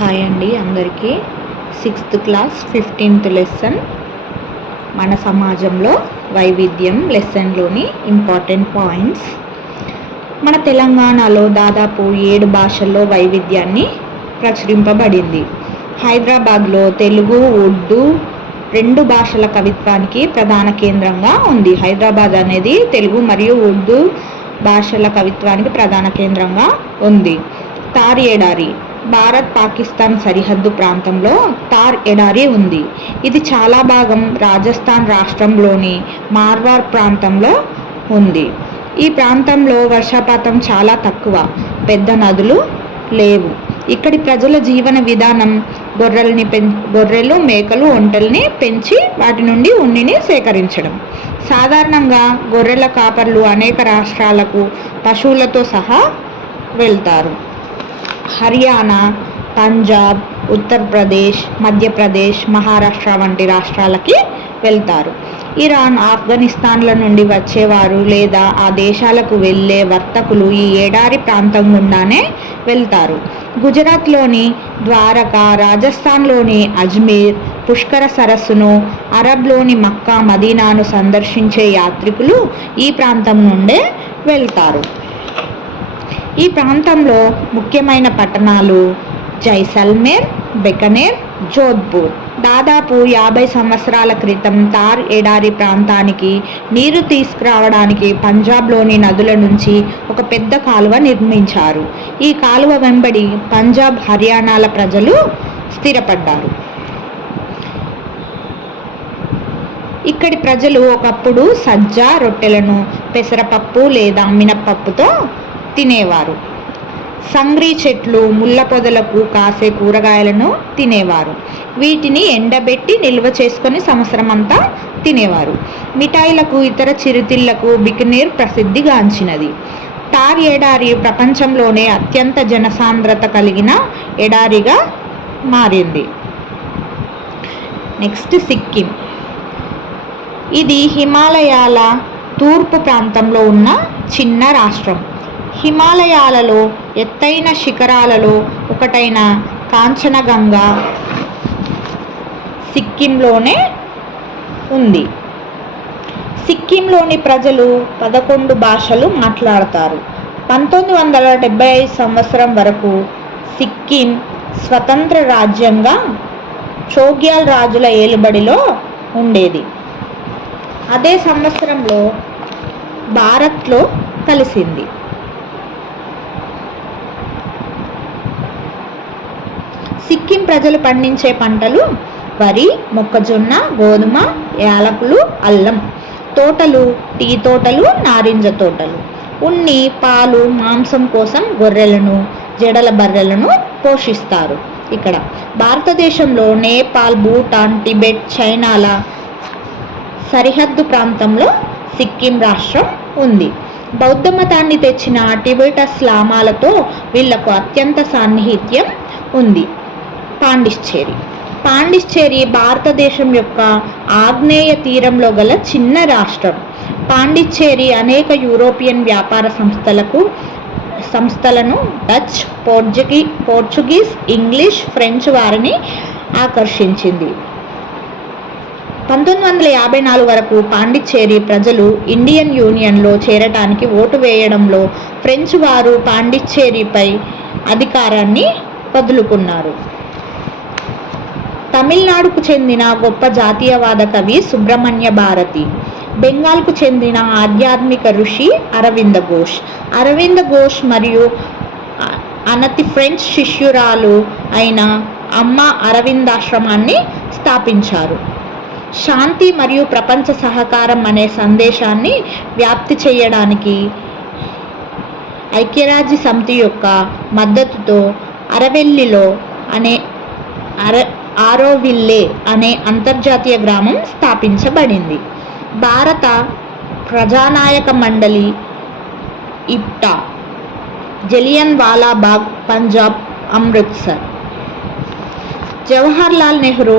Hi అండి అందరికీ. 6th class 15th lesson మన సమాజంలో వైవిధ్యం లెసన్లోని ఇంపార్టెంట్ పాయింట్స్. మన తెలంగాణలో దాదాపు 7 భాషల్లో వైవిధ్యాన్ని ప్రచురింపబడింది. హైదరాబాద్లో తెలుగు, ఉర్దూ 2 భాషల కవిత్వానికి ప్రధాన కేంద్రంగా ఉంది. హైదరాబాద్ అనేది తెలుగు మరియు ఉర్దూ భాషల కవిత్వానికి ప్రధాన కేంద్రంగా ఉంది. తార్ ఎడారి భారత్ పాకిస్తాన్ సరిహద్దు ప్రాంతంలో తార్ ఎడారి ఉంది. ఇది చాలా భాగం రాజస్థాన్ రాష్ట్రంలోని మార్వార్ ప్రాంతంలో ఉంది. ఈ ప్రాంతంలో వర్షపాతం చాలా తక్కువ, పెద్ద నదులు లేవు. ఇక్కడి ప్రజల జీవన విధానం గొర్రెలు, మేకలు, ఒంటెల్ని పెంచి వాటి నుండి ఉన్నిని సేకరించడం. సాధారణంగా గొర్రెల కాపర్లు అనేక రాష్ట్రాలకు పశువులతో సహా వెళ్తారు. హర్యానా, పంజాబ్, ఉత్తరప్రదేశ్, మధ్యప్రదేశ్, మహారాష్ట్ర వంటి రాష్ట్రాలకి వెళ్తారు. ఇరాన్, ఆఫ్ఘనిస్తాన్ల నుండి వచ్చేవారు లేదా ఆ దేశాలకు వెళ్ళే వర్తకులు ఈ ఎడారి ప్రాంతం గుండానే వెళ్తారు. గుజరాత్లోని ద్వారకా, రాజస్థాన్లోని అజ్మీర్, పుష్కర సరస్సును, అరబ్లోని మక్కా, మదీనాను సందర్శించే యాత్రికులు ఈ ప్రాంతం నుండే వెళ్తారు. ఈ ప్రాంతంలో ముఖ్యమైన పట్టణాలు జైసల్మేర్, బికనేర్, జోధ్పూర్. దాదాపు 50 సంవత్సరాల క్రితం తార్ ఎడారి ప్రాంతానికి నీరు తీసుకురావడానికి పంజాబ్లోని నదుల నుంచి ఒక పెద్ద కాలువ నిర్మించారు. ఈ కాలువ వెంబడి పంజాబ్, హర్యానాల ప్రజలు స్థిరపడ్డారు. ఇక్కడి ప్రజలు ఒకప్పుడు సజ్జ రొట్టెలను పెసరపప్పు లేదా మినప్పప్పుతో తినేవారు. సంగ్రీ చెట్లు, ముళ్ళ పొదలకు కాసే కూరగాయలను తినేవారు. వీటిని ఎండబెట్టి నిల్వ చేసుకొని సంవత్సరం అంతా తినేవారు. మిఠాయిలకు, ఇతర చిరుతిళ్లకు బికనేర్ ప్రసిద్ధిగాంచినది. తార్ ఎడారి ప్రపంచంలోనే అత్యంత జనసాంద్రత కలిగిన ఎడారిగా మారింది. నెక్స్ట్ సిక్కిం. ఇది హిమాలయాల తూర్పు ప్రాంతంలో ఉన్న చిన్న రాష్ట్రం. హిమాలయాలలో ఎత్తైన శిఖరాలలో ఒకటైన కాంచనగంగా సిక్కింలోనే ఉంది. సిక్కింలోని ప్రజలు 11 భాషలు మాట్లాడతారు. 1975 సంవత్సరం వరకు సిక్కిం స్వతంత్ర రాజ్యంగా చోగ్యాల్ రాజుల ఏలుబడిలో ఉండేది. అదే సంవత్సరంలో భారత్లో కలిసింది. సిక్కిం ప్రజలు పండించే పంటలు వరి, మొక్కజొన్న, గోధుమ, యాలకులు, అల్లం తోటలు, టీ తోటలు, నారింజ తోటలు. ఉన్ని, పాలు, మాంసం కోసం గొర్రెలను, జడల బర్రెలను పోషిస్తారు. ఇక్కడ భారతదేశంలో నేపాల్, భూటాన్, టిబెట్, చైనాల సరిహద్దు ప్రాంతంలో సిక్కిం రాష్ట్రం ఉంది. బౌద్ధ మతాన్ని తెచ్చిన టిబెటస్ లామాలతో వీళ్లకు అత్యంత సాన్నిహిత్యం ఉంది. పాండిచ్చేరి భారతదేశం యొక్క ఆగ్నేయ తీరంలో గల చిన్న రాష్ట్రం. పాండిచ్చేరి అనేక యూరోపియన్ వ్యాపార సంస్థలను డచ్, పోర్చుగీస్, ఇంగ్లీష్, ఫ్రెంచ్ వారిని ఆకర్షించింది. 1954 వరకు పాండిచ్చేరి ప్రజలు ఇండియన్ యూనియన్లో చేరటానికి ఓటు వేయడంలో ఫ్రెంచ్ వారు పాండిచ్చేరిపై అధికారాన్ని వదులుకున్నారు. తమిళనాడుకు చెందిన గొప్ప జాతీయవాద కవి సుబ్రహ్మణ్య భారతి. బెంగాల్కు చెందిన ఆధ్యాత్మిక ఋషి అరవింద ఘోష్ మరియు అనతి ఫ్రెంచ్ శిష్యురాలు అయిన అమ్మ అరవిందాశ్రమాన్ని స్థాపించారు. శాంతి మరియు ప్రపంచ సహకారం అనే సందేశాన్ని వ్యాప్తి చేయడానికి ఐక్యరాజ్య సమితి యొక్క మద్దతుతో ఆరోవిల్లే అనే అంతర్జాతీయ గ్రామం స్థాపించబడింది. భారత ప్రజానాయక మండలి IPTA, Jallianwala Bagh, Punjab, Amritsar. Jawaharlal Nehru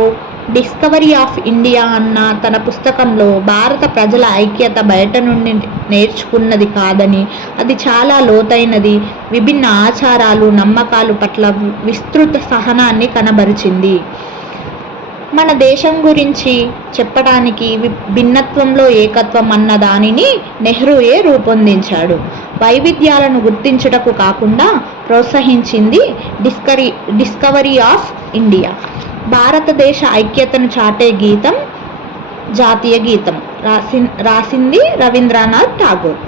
discovery of India అన్న తన పుస్తకంలో భారత ప్రజల ఐక్యత బయట నుండి నేర్చుకున్నది కాదని, అది చాలా లోతైనది, విభిన్న ఆచారాలు నమ్మకాలు పట్ల విస్తృత సహనాన్ని కనబరిచింది. మన దేశం గురించి చెప్పడానికి భిన్నత్వంలో ఏకత్వం అన్న దానిని నెహ్రూయే రూపొందించాడు. వైవిధ్యాలను గుర్తించుటకు కాకుండా ప్రోత్సహించింది డిస్కవరీ ఆఫ్ ఇండియా. భారతదేశ ఐక్యతను చాటే గీతం జాతీయ గీతం రాసింది రవీంద్రనాథ్ ఠాగూర్.